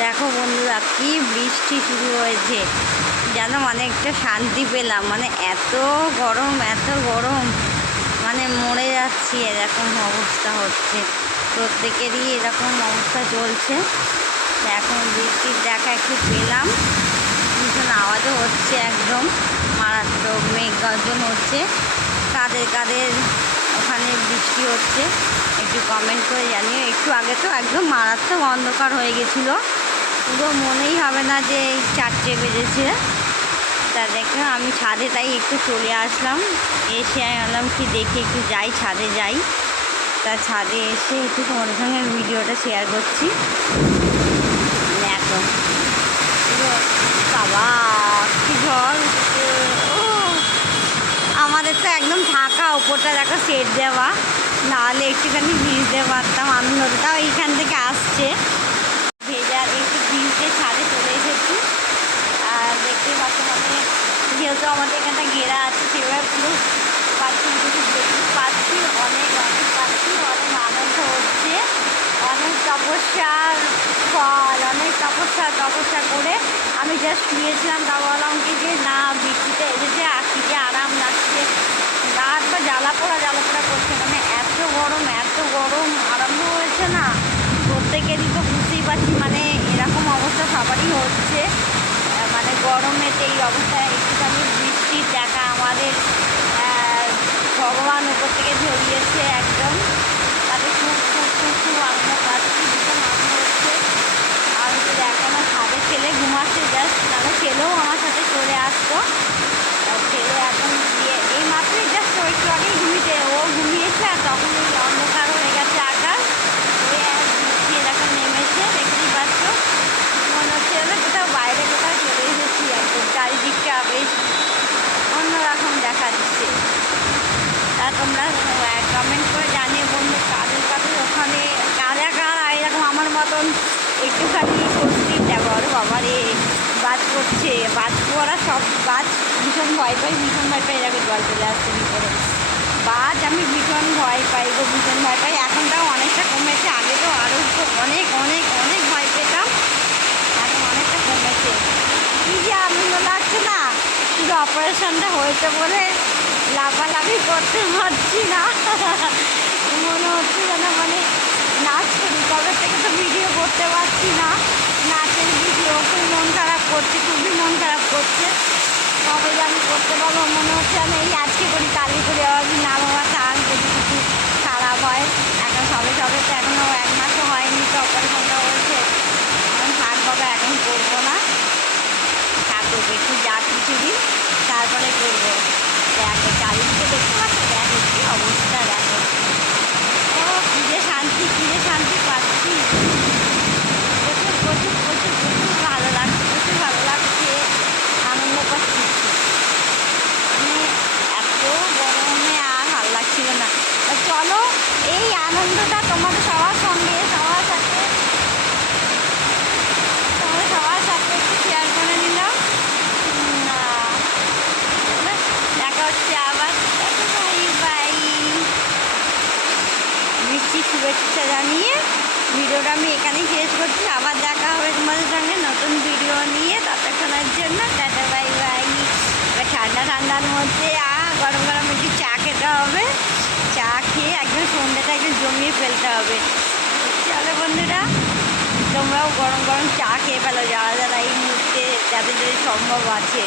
দেখো বন্ধুরা, কি বৃষ্টি শুরু হয়েছে যেন মানে একটা শান্তি পেলাম। মানে এত গরম, এত গরম, মানে মরে যাচ্ছি। এরকম অবস্থা হচ্ছে, প্রত্যেকেরই এরকম অবস্থা চলছে। এখন বৃষ্টির দেখা একটু পেলাম, ভীষণ আওয়াজও হচ্ছে, একদম মারাত্মক মেঘ গর্জন হচ্ছে। কাদের কাদের ওখানে বৃষ্টি হচ্ছে একটু কমেন্ট করে জানিও। একটু আগে তো একদম মারাত্মক অন্ধকার হয়ে গেছিলো, পুরো মনেই হবে না যে এই 4টে বেজেছে। তা দেখে আমি ছাদে তাই একটু চলে আসলাম। এসে আমি বললাম কি দেখি একটু যাই, ছাদে যাই। তা ছাদে এসে একটু তোমাদের সঙ্গে ভিডিওটা শেয়ার করছি। দেখো পুরো বাবা কি ঝড় উঠছে। ও আমাদের তো একদম ঢাকা, ওপরটা দেখো সেট দেওয়া, নাহলে একটুখানি ভিজতে পারতাম। আনন্দটাও এইখান থেকে আসছে, ভেজার একটু ভিজতে ছাদে চলে এসেছি। আর দেখতে পাচ্ছি মানে যেহেতু আমাদের এখানটা ঘেরা আছে, সেভাবে পুরো পাচ্ছি, কিছু দেখতে পাচ্ছি, অনেক অনেক পাচ্ছি, অনেক আনন্দ হচ্ছে। অনেক তপস্যার ফল, অনেক তপস্যা করে আমি জাস্ট শুয়েছিলাম। তা বললাম কি যে না, বৃষ্টিতে এসেছে আর কি যে আরাম লাগছে। রাত বা জ্বালা পোড়া করছে, মানে এত গরম আরম্ভ হয়েছে না। প্রত্যেকেরই তো বুঝতেই পারছি, মানে এরকম অবস্থা সবারই হচ্ছে। মানে গরমেতে এই অবস্থায় একটুখানি বৃষ্টির দেখা আমাদের ভগবান উপর থেকে ঝরিয়েছে একদম। তাতে খুব আনন্দ পাচ্ছি, ভীষণ আনন্দ হচ্ছে। আমি তো দেখো না, ছাদে ছেলে ঘুমাচ্ছে জাস্ট, নাহলে ছেলেও আমার সাথে চলে আসতো। ছেলে এখন গিয়ে এই মাত্রই জাস্ট একটু আগেই ও ঘুমিয়েছে, আর তখন এই অন্ধকার হয়ে গেছে আকাশ, হয়ে বৃষ্টি এরকম নেমেছে। দেখতেই পাচ্ছ, মনে হচ্ছে যেন কোথাও বাইরে কোথাও চলে এসেছি। একদম চারিদিকটা বেশ অন্যরকম দেখা দিচ্ছে। তা তোমরা কমেন্ট করে জানিয়ে বন্ধু, কাদের ওখানে কারা এরকম আমার মতন একটুখানি স্বস্তির দেখো। বাবা রে, বাজ করছে, বাজ পড়া সব বাজ ভীষণ ভয় পাই দেখো, জল চলে আসছে ভিতরে। বাজ আমি ভীষণ ভয় পাই গো, ভীষণ ভয় পাই। এখনটাও অনেকটা কমেছে, আগে তো আরও অনেক ভয় পেতাম, এখন অনেকটা কমেছে। কী যে আনন্দ লাগছে না, শুধু অপারেশনটা হয়েছে বলে লাফালাফি করতে পারছি না। মনে হচ্ছে যেন মানে নাচ করি, কবে থেকে তো ভিডিও করতে পারছি না, নাচের ভিডিও। খুবই মন খারাপ করছে। কবে যে আমি করতে পারবো, মনে হচ্ছে যেন এই আজকে করি কালকে করি, আবার না বাবা কাল যদি কিছু খারাপ হয়। এখন সবে তো এখনও 1 মাসও হয়নি, তো অপারেশনটা হয়েছে। এখন থাক বাবা, এখন করবো না, থাকুক একটু যা কিছুদিন, তারপরে করবো। দেখো চারিদিকে দেখতে পাচ্ছি, দেখো কি অবস্থা, দেখো ও কী যে শান্তি পাচ্ছি। প্রচুর ভালো লাগছে, আনন্দ পাচ্ছি। মানে এত গরমে আর ভালো লাগছিল না। চলো এই আনন্দটা তোমাদের সবার সাথে একটু শেয়ার করে নিলাম। দেখা হচ্ছে আবার, বাই। বৃষ্টির শুভেচ্ছা জানিয়ে ভিডিওটা আমি এখানেই শেষ করছি। আবার দেখা হবে তোমাদের সঙ্গে নতুন ভিডিও নিয়ে, ততক্ষণের জন্য টাটা, বাই। এবার ঠান্ডার মধ্যে গরম একটু চা খেতে হবে, চা খেয়ে একদম সন্ধ্যাটা একটু জমিয়ে ফেলতে হবে। চলো বন্ধুরা, তোমরাও গরম চা খেয়ে ফেলো, যারা এই মুহূর্তে যাদের যদি সম্ভব আছে।